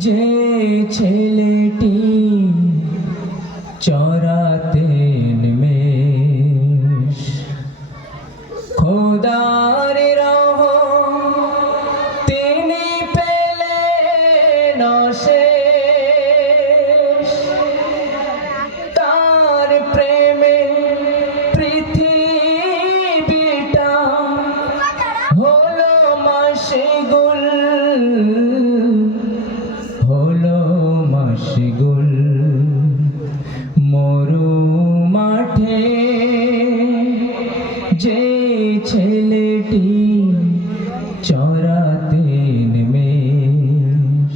যে ছেলেটি চরাতেন মেষ মাসিগুল মরু মাঠে যে ছেলেটি চরাতেন মেষ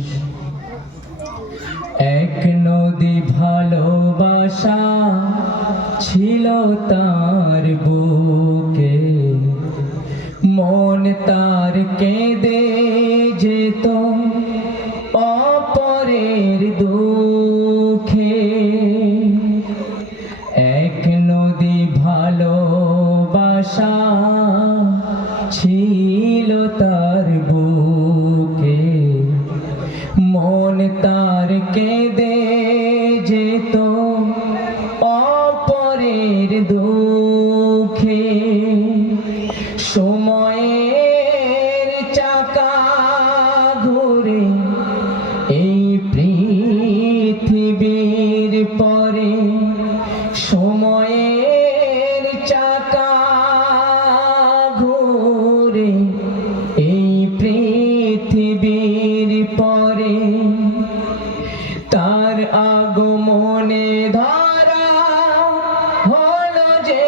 এক নদী ভালোবাসা ছিল তার বুকে। মন তার কেঁদে যেত অপরের ভালোবাসা ছিল তার বুকে। মন তার কেঁদে যেত অপরের দুঃখে। পরে তার আগমনে ধারা হলো যে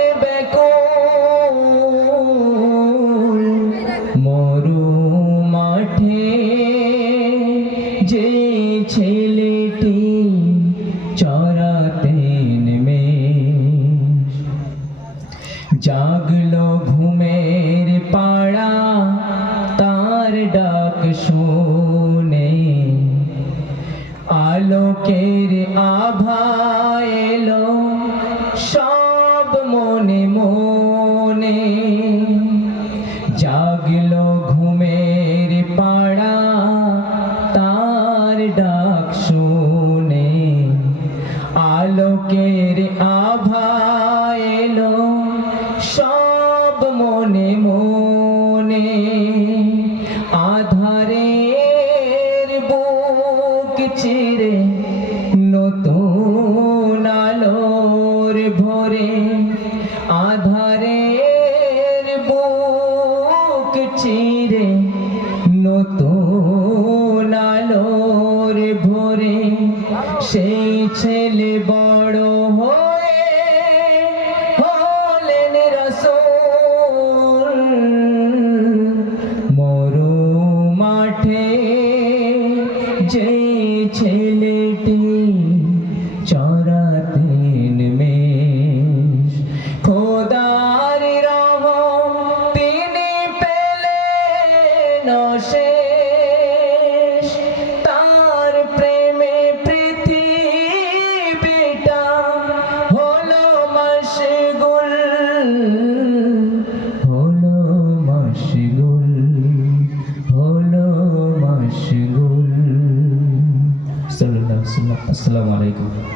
মরু মাঠে যে ছেলেটি জাগলো ঘুমের পাড়া, তার ডাক শুনে আলোকের আভা এলো, সব মনে মনে। জাগলো ঘুমের পাড়া, তার ডাক শুনে। আলোকের আভা এলো যে ছেলেটি চরাতেন মেষ। খোদার রম তিনি পেলে নশেষ আসসালামু আলাইকুম।